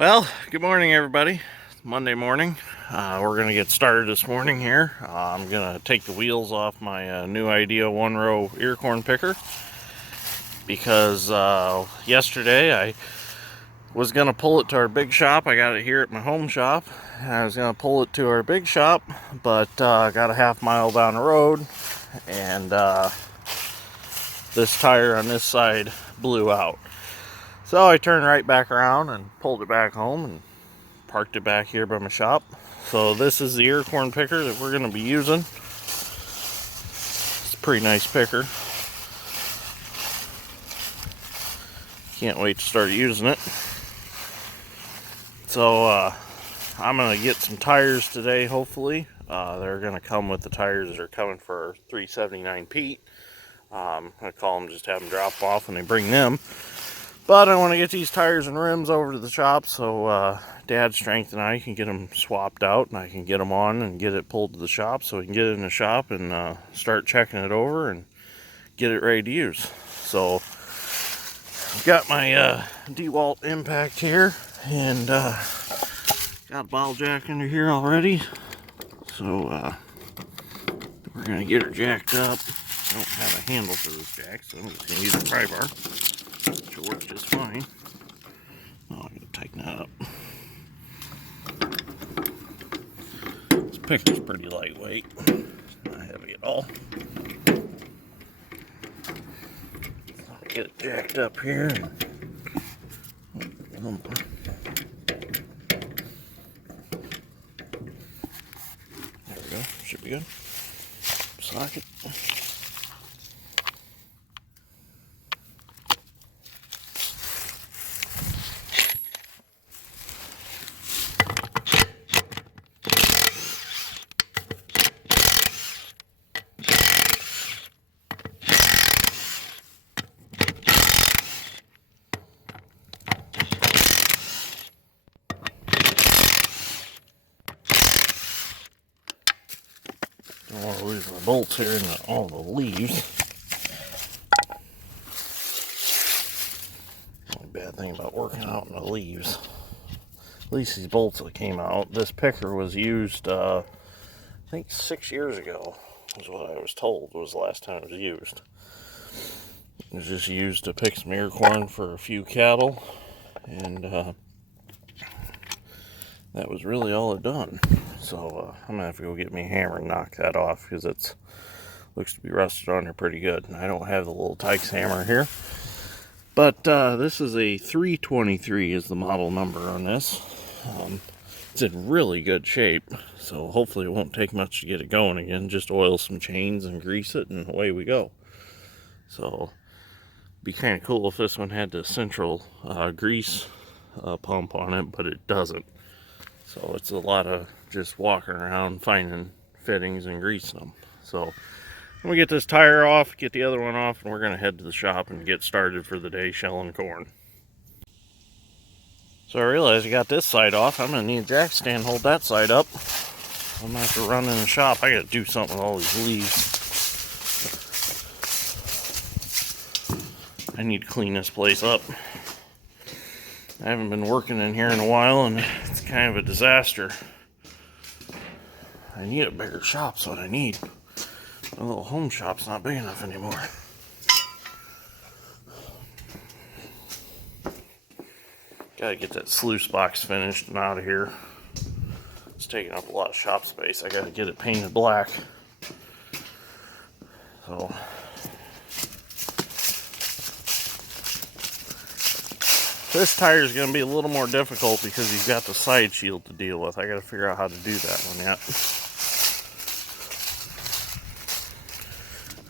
Well, good morning, everybody. It's Monday morning. We're going to get started this morning here. I'm going to take the wheels off my new Idea one-row ear corn picker because yesterday I was going to pull it to our big shop. I got it here at my home shop. I was going to pull it to our big shop, but I got a half-mile down the road, and this tire on this side blew out. So I turned right back around and pulled it back home and parked it back here by my shop. So this is the ear corn picker that we're going to be using. It's a pretty nice picker. Can't wait to start using it. So I'm going to get some tires today, hopefully. They're going to come with the tires that are coming for 379 Pete. I call them, just have them drop off when they bring them. But I want to get these tires and rims over to the shop so Dad's Strength and I can get them swapped out, and I can get them on and get it pulled to the shop so we can get it in the shop and start checking it over and get it ready to use. So I've got my DeWalt impact here, and got a ball jack under here already. So we're going to get her jacked up. I don't have a handle for this jack, so I'm just going to use a pry bar, which will work just fine. Oh, I'm going to tighten that up. This picker's pretty lightweight, not heavy at all. I'll get it jacked up here. There we go, should be good. Socket. Don't want to lose my bolts here and all the leaves. Only bad thing about working out in the leaves. At least these bolts that came out. This picker was used, I think 6 years ago, is what I was told was the last time it was used. It was just used to pick some ear corn for a few cattle, and that was really all it done. So I'm gonna have to go get me a hammer and knock that off because it's looks to be rusted on there pretty good. And I don't have the little Tykes hammer here, but this is a 323 is the model number on this. It's in really good shape, so hopefully it won't take much to get it going again. Just oil some chains and grease it, and away we go. So it'd be kind of cool if this one had the central grease pump on it, but it doesn't. So it's a lot of just walking around finding fittings and greasing them. So I'm gonna get this tire off, get the other one off, and we're gonna head to the shop and get started for the day shelling corn. So I realized I got this side off. I'm gonna need a jack stand to hold that side up. I'm gonna have to run in the shop. I gotta do something with all these leaves. I need to clean this place up. I haven't been working in here in a while, and it's kind of a disaster. I need a bigger shop, is what I need. My little home shop's not big enough anymore. Gotta get that sluice box finished and out of here. It's taking up a lot of shop space. I gotta get it painted black. So this tire is going to be a little more difficult because you've got the side shield to deal with. I got to figure out how to do that one yet.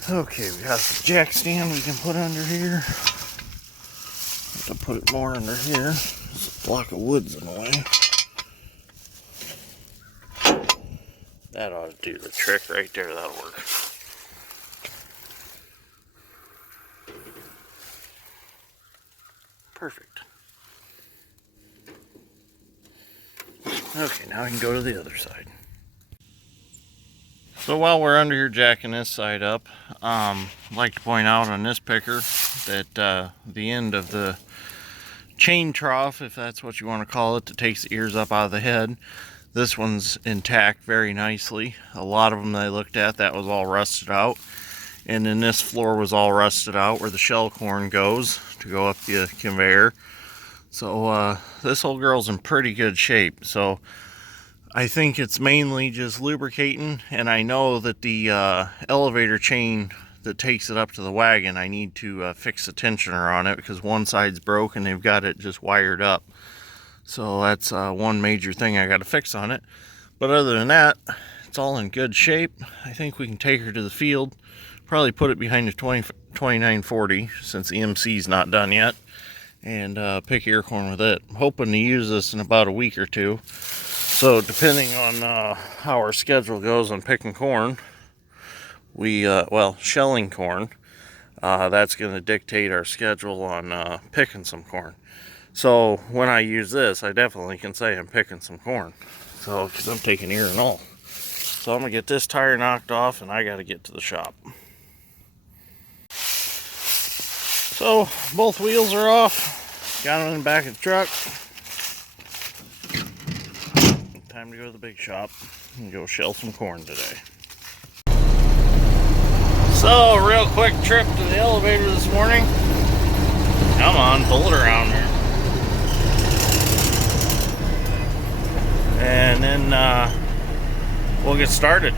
Okay, we got the jack stand we can put under here. Have to put it more under here. There's a block of wood's in the way. That ought to do the trick right there. That'll work. Perfect. Okay, now I can go to the other side. So while we're under here jacking this side up, I'd like to point out on this picker that the end of the chain trough, if that's what you want to call it, that takes the ears up out of the head. This one's intact very nicely. A lot of them that I looked at, that was all rusted out. And then this floor was all rusted out where the shell corn goes to go up the conveyor. So this whole girl's in pretty good shape. So I think it's mainly just lubricating, and I know that the elevator chain that takes it up to the wagon, I need to fix the tensioner on it because one side's broken. They've got it just wired up. So that's one major thing I got to fix on it. But other than that, it's all in good shape. I think we can take her to the field, probably put it behind the 2940 since the MC's not done yet, and pick ear corn with it. I'm hoping to use this in about a week or two. So depending on how our schedule goes on picking corn, shelling corn, that's going to dictate our schedule on picking some corn. So when I use this, I definitely can say I'm picking some corn. So, because I'm taking ear and all. So I'm going to get this tire knocked off and I got to get to the shop. So both wheels are off. Got them in the back of the truck. Time to go to the big shop and go shell some corn today. So, real quick trip to the elevator this morning. Come on, pull it around there. And then we'll get started.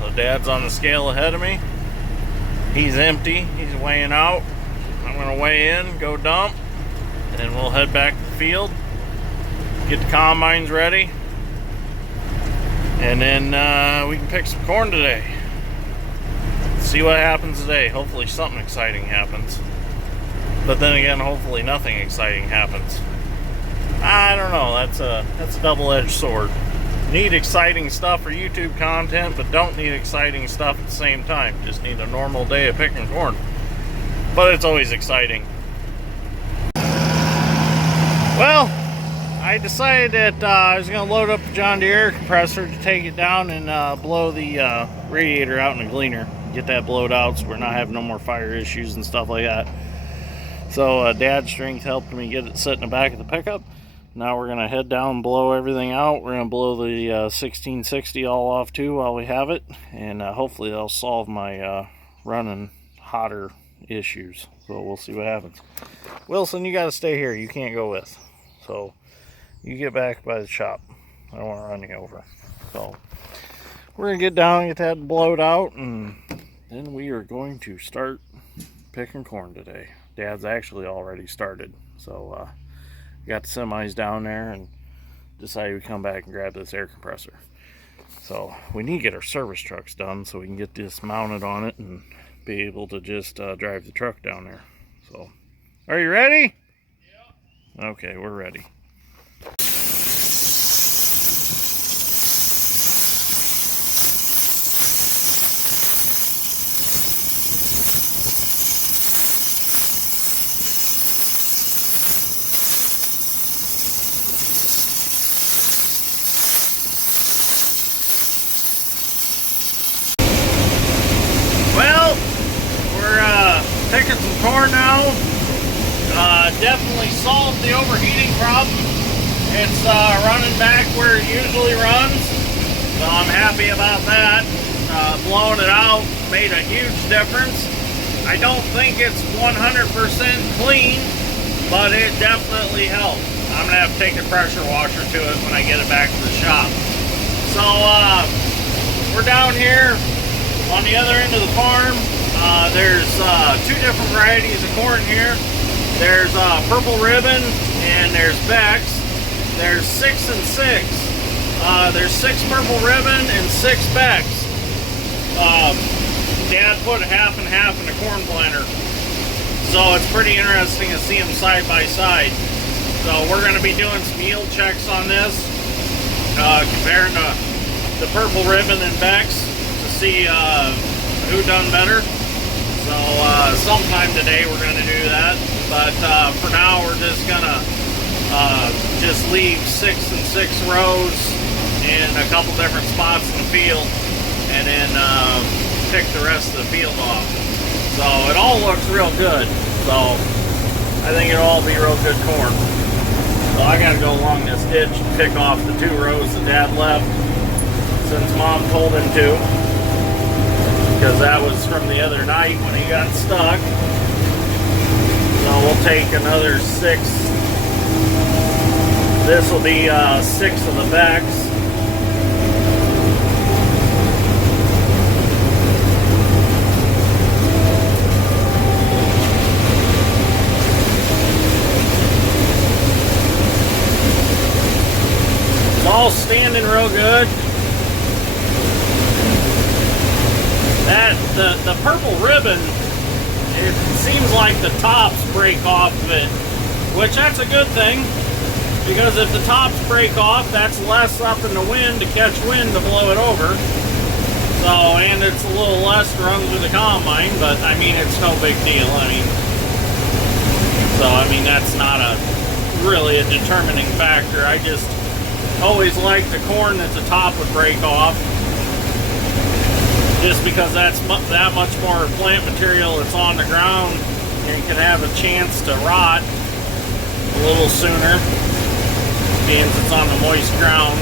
So Dad's on the scale ahead of me. He's empty, he's weighing out. I'm gonna weigh in, go dump, and then we'll head back to the field, get the combines ready, and then we can pick some corn today. See what happens today. Hopefully something exciting happens. But then again, hopefully nothing exciting happens. I don't know. That's a double-edged sword. Need exciting stuff for YouTube content, but don't need exciting stuff at the same time. Just need a normal day of picking corn. But it's always exciting. Well, I decided that I was going to load up the John Deere air compressor to take it down and blow the radiator out in the Gleaner. Get that blowed out so we're not having no more fire issues and stuff like that. So Dad's strength helped me get it set in the back of the pickup. Now we're going to head down and blow everything out. We're going to blow the 1660 all off too while we have it. And hopefully that'll solve my running hotter issues. So we'll see what happens. Wilson, you got to stay here. You can't go with. So you get back by the shop. I don't want to run you over. So we're going to get down, get that blowed out, and then we are going to start picking corn today. Dad's actually already started. So got the semis down there and decided we'd come back and grab this air compressor. So we need to get our service trucks done so we can get this mounted on it and be able to just drive the truck down there. So, are you ready? Yeah. Okay, we're ready. Picking some corn now. Definitely solved the overheating problem. It's running back where it usually runs, so I'm happy about that. Blowing it out made a huge difference. I don't think it's 100% clean, but it definitely helped. I'm gonna have to take a pressure washer to it when I get it back to the shop. So we're down here on the other end of the farm. There's two different varieties of corn here. There's Purple Ribbon and there's Bex. There's 6 and 6. There's 6 Purple Ribbon and 6 Bex. Dad put half and half in the corn blender. So it's pretty interesting to see them side by side. So we're going to be doing some yield checks on this, comparing the Purple Ribbon and Bex to see who done better. So sometime today we're going to do that, but for now we're just going to just leave 6 and 6 rows in a couple different spots in the field, and then pick the rest of the field off. So it all looks real good. So I think it'll all be real good corn. So I gotta go along this ditch and pick off the 2 rows that Dad left since Mom told him to, because that was from the other night when he got stuck. So we'll take another 6. This will be 6 of the becks. It's all standing real good. That the purple ribbon, it seems like the tops break off of it, which that's a good thing, because if the tops break off, that's less up in the wind to catch wind to blow it over. So, and it's a little less to run through the combine, but I mean, it's no big deal. I mean, that's not really a determining factor. I just always like the corn that the top would break off, just because that's that much more plant material that's on the ground and can have a chance to rot a little sooner, being it's on the moist ground.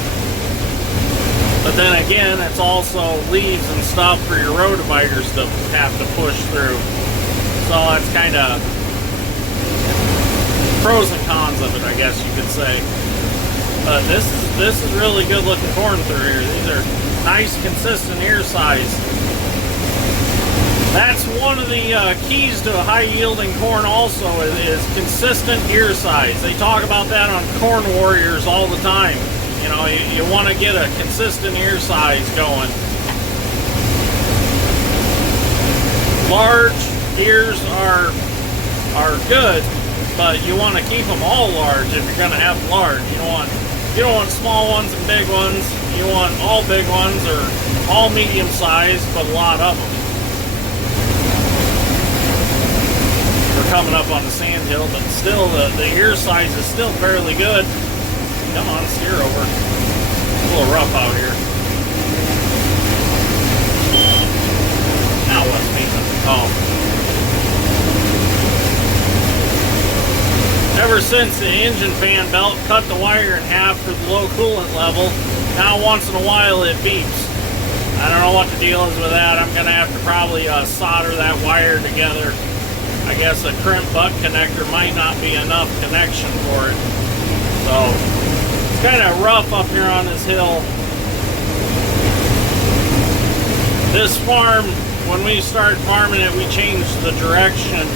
But then again, it's also leaves and stuff for your rotobiters to have to push through. So that's kind of pros and cons of it, I guess you could say. But this is really good looking corn through here. These are nice, consistent ear size. That's one of the keys to a high yielding corn also, is consistent ear size. They talk about that on Corn Warriors all the time. You know, you want to get a consistent ear size going. Large ears are good, but you want to keep them all large if you're going to have them large. You don't want small ones and big ones. You want all big ones or all medium sized, but a lot of them. We're coming up on the sand hill, but still the ear size is still fairly good. Come on, steer over. It's a little rough out here. Now what's meaning? Oh. Ever since the engine fan belt cut the wire in half for the low coolant level, now once in a while it beeps. I don't know what the deal is with that. I'm going to have to probably solder that wire together. I guess a crimp butt connector might not be enough connection for it. So, it's kind of rough up here on this hill. This farm, when we started farming it, we changed the direction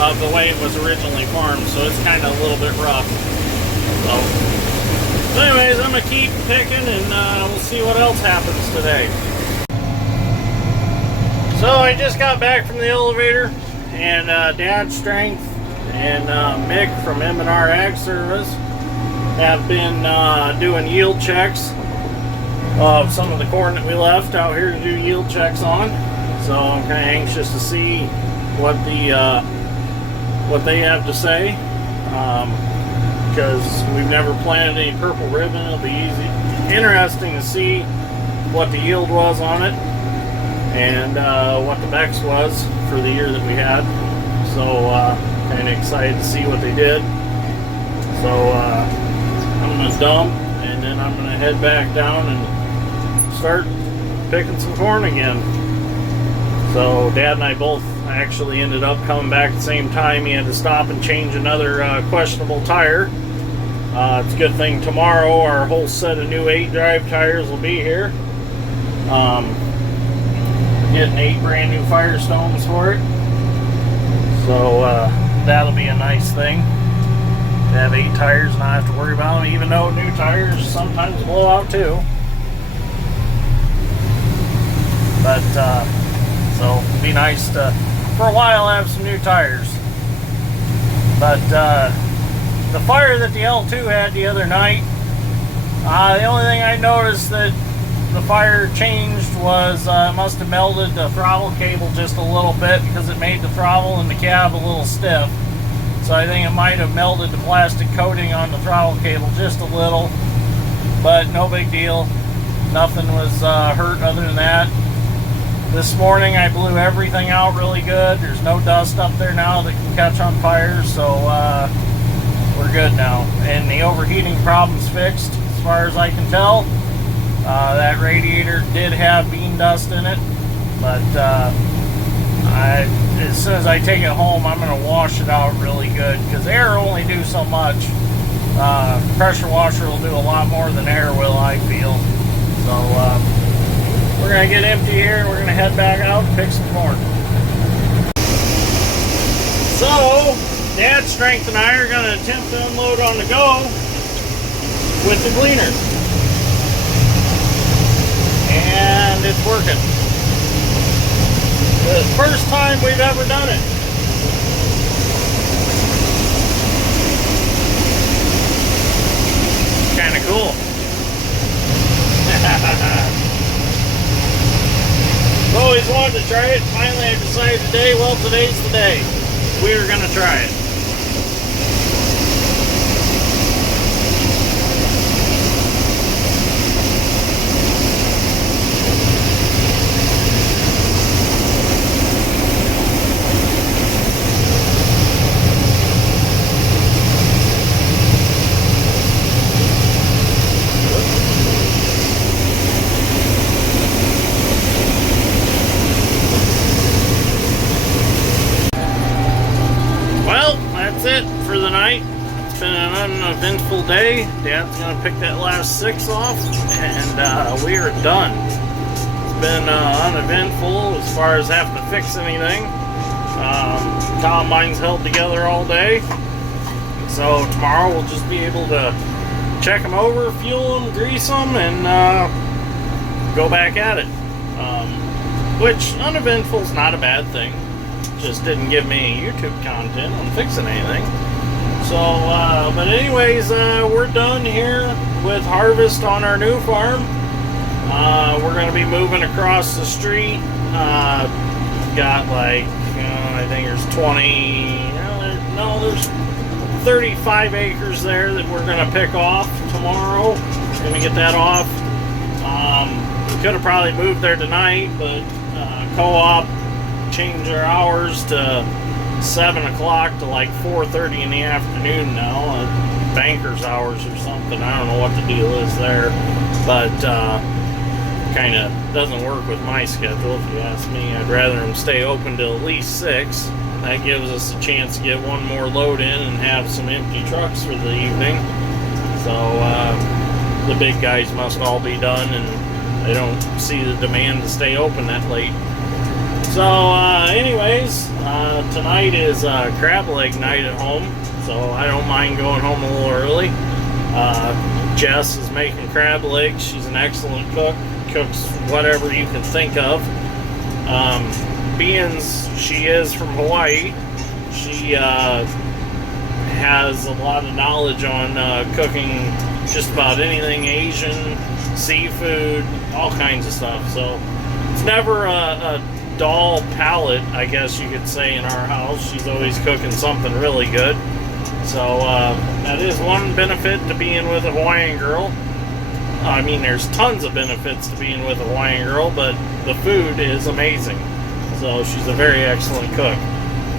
of the way it was originally farmed, so it's kind of a little bit rough. So anyways, I'm going to keep picking, and we'll see what else happens today. So I just got back from the elevator, and Dad Strength and Mick from M&R Ag Service have been doing yield checks of some of the corn that we left out here to do yield checks on. So I'm kind of anxious to see what they have to say, because we've never planted any purple ribbon. It'll be interesting to see what the yield was on it and what the Bex was for the year that we had. So kind of excited to see what they did. So I'm going to dump, and then I'm going to head back down and start picking some corn again. So Dad and I both actually ended up coming back at the same time. He had to stop and change another questionable tire. It's a good thing tomorrow our whole set of new 8-drive tires will be here. Getting 8 brand new Firestones for it. So that'll be a nice thing to have 8 tires and not have to worry about them, even though new tires sometimes blow out too. But so it'll be nice to, for a while, have some new tires. But the fire that the L2 had the other night, the only thing I noticed that the fire changed was it must have melted the throttle cable just a little bit, because it made the throttle and the cab a little stiff. So I think it might have melted the plastic coating on the throttle cable just a little, but no big deal. Nothing was hurt other than that. This morning I blew everything out really good. There's no dust up there now that can catch on fire, so we're good now. And the overheating problem's fixed as far as I can tell. That radiator did have bean dust in it, but as soon as I take it home, I'm going to wash it out really good, because air only do so much. Pressure washer will do a lot more than air will, I feel. So we're going to get empty here and we're going to head back out and pick some corn. So Dad's Strength and I are going to attempt to unload on the go with the Gleaner. And it's working. The first time we've ever done it. Kind of cool. I've always wanted to try it. Finally I decided today, well, today's the day. We're going to try it. It for the night. It's been an uneventful day. Dad's gonna pick that last 6 off, and we are done. It's been uneventful as far as having to fix anything. Combine's held together all day, so tomorrow we'll just be able to check them over, fuel them, grease them, and go back at it. Which uneventful is not a bad thing. Just didn't give me any YouTube content on fixing anything. So, but anyways, we're done here with harvest on our new farm. We're going to be moving across the street. Got like, I think there's 20, no, there's 35 acres there that we're going to pick off tomorrow. We're going to get that off. We could have probably moved there tonight, but co-op changed our hours to 7 o'clock to like 4:30 in the afternoon now. Banker's hours or something. I don't know what the deal is there, but kind of doesn't work with my schedule, if you ask me. I'd rather them stay open till at least 6. That gives us a chance to get one more load in and have some empty trucks for the evening. So the big guys must all be done, and they don't see the demand to stay open that late. So anyways, tonight is crab leg night at home, so I don't mind going home a little early. Jess is making crab legs. She's an excellent cook. Cooks whatever you can think of. Being she is from Hawaii, she has a lot of knowledge on cooking just about anything Asian, seafood, all kinds of stuff. So it's never a dull palate, I guess you could say, in our house. She's always cooking something really good. So that is one benefit to being with a Hawaiian girl. I mean, there's tons of benefits to being with a Hawaiian girl, but the food is amazing. So she's a very excellent cook.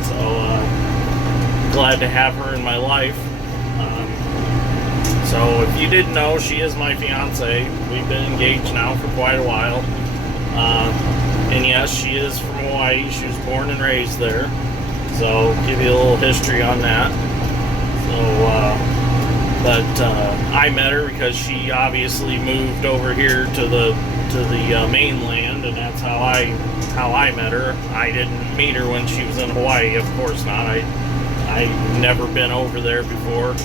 So glad to have her in my life. So if you didn't know, she is my fiance. We've been engaged now for quite a while. And yes, she is from Hawaii. She was born and raised there. So give you a little history on that. So, but I met her because she obviously moved over here to the mainland, and that's how I met her. I didn't meet her when she was in Hawaii, of course not. I've never been over there before.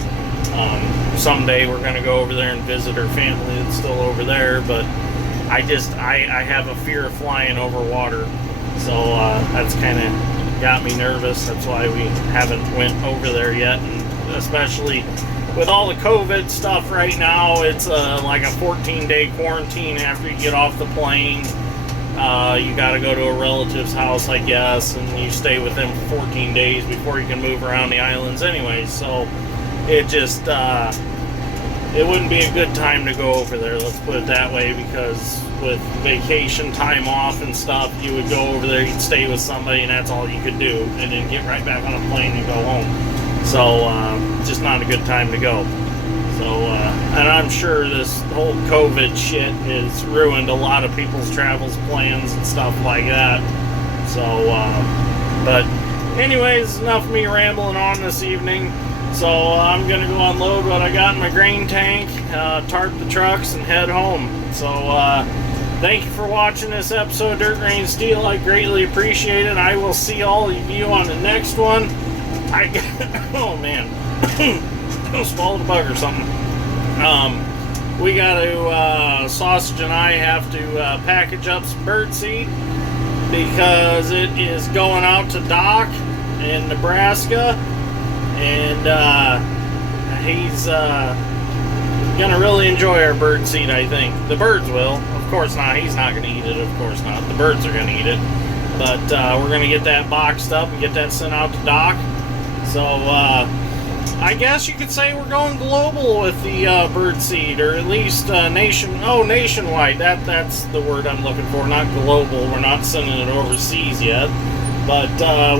Someday we're going to go over there and visit her family that's still over there, but I have a fear of flying over water, so that's kind of got me nervous. That's why we haven't went over there yet, and especially with all the COVID stuff right now, it's like a 14-day quarantine after you get off the plane. You got to go to a relative's house, I guess, and you stay with them for 14 days before you can move around the islands anyway. So it just it wouldn't be a good time to go over there, let's put it that way, because with vacation time off and stuff, you would go over there, you'd stay with somebody, and that's all you could do, and then get right back on a plane and go home. So, just not a good time to go. So, and I'm sure this whole COVID shit has ruined a lot of people's travels plans and stuff like that. So, but anyways, enough of me rambling on this evening. So I'm going to go unload what I got in my grain tank, tarp the trucks, and head home. So thank you for watching this episode of Dirt Grain Steel. I greatly appreciate it. I will see all of you on the next one. Oh man, I swallowed a bug or something. We got to, Sausage and I have to package up some bird seed because it is going out to Doc in Nebraska. And he's gonna really enjoy our bird seed, I think. The birds will. Of course not. He's not gonna eat it. Of course not. The birds are gonna eat it. But we're gonna get that boxed up and get that sent out to Doc. So I guess you could say we're going global with the bird seed, or at least nationwide. That's the word I'm looking for. Not global. We're not sending it overseas yet. But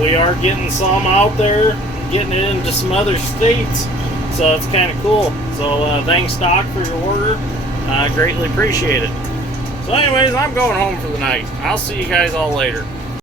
we are getting some out there, getting it into some other states, so it's kind of cool. So thanks, Doc, for your order. I greatly appreciate it. So anyways, I'm going home for the night. I'll see you guys all later.